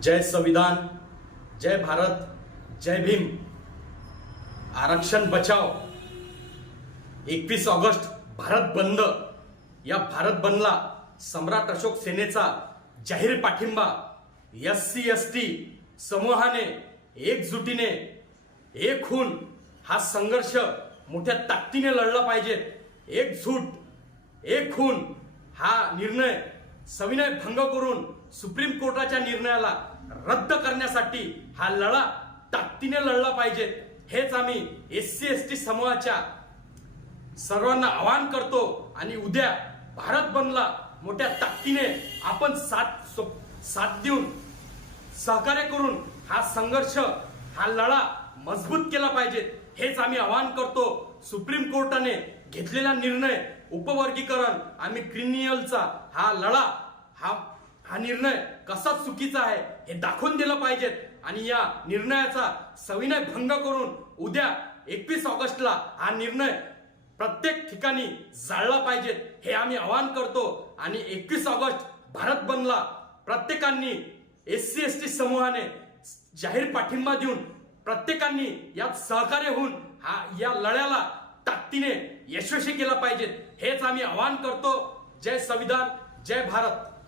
जय संविधान जय भारत जय भीम. आरक्षण बचाव. एकवीस ऑगस्ट भारत बंद. या भारत बंदला सम्राट अशोक सेनेचा जाहीर पाठिंबा. एस सी एस टी समूहाने एकजुटीने एक होऊन हा संघर्ष मोठ्या ताकदीने लढला पाहिजे. एकजूट एक होऊन हा निर्णय सविनय भंग करून सुप्रीम कोर्टाच्या निर्णयाला रद्द करण्यासाठी हा लढा ताकदीने लढला पाहिजे. हेच आम्ही एस सी एस टी समूहाच्या सर्वांना आवाहन करतो आणि उद्या भारत बनला मोठ्या ताकदीने आपण साथ सो- साथ देऊन सहकार्य करून हा संघर्ष हा लढा मजबूत केला पाहिजे. हेच आम्ही आवाहन करतो. सुप्रीम कोर्टाने घेतलेला निर्णय उपवर्गीकरण आणि क्रिमिनलचा हा लढा हा हा निर्णय कसा चुकीचा आहे हे दाखवून दिलं पाहिजेत. आणि या निर्णयाचा सविनय भंग करून उद्या एकवीस ऑगस्टला हा निर्णय प्रत्येक ठिकाणी जाळला पाहिजेत हे आम्ही आवाहन करतो. आणि एकवीस ऑगस्ट भारत बंदला प्रत्येकांनी एस सी एस टी समूहाने जाहीर पाठिंबा देऊन प्रत्येकांनी यात सहकार्य होऊन हा या लढ्याला ताकदीने यशस्वी केला पाहिजेत. हेच आम्ही आवाहन करतो. जय संविधान जय भारत.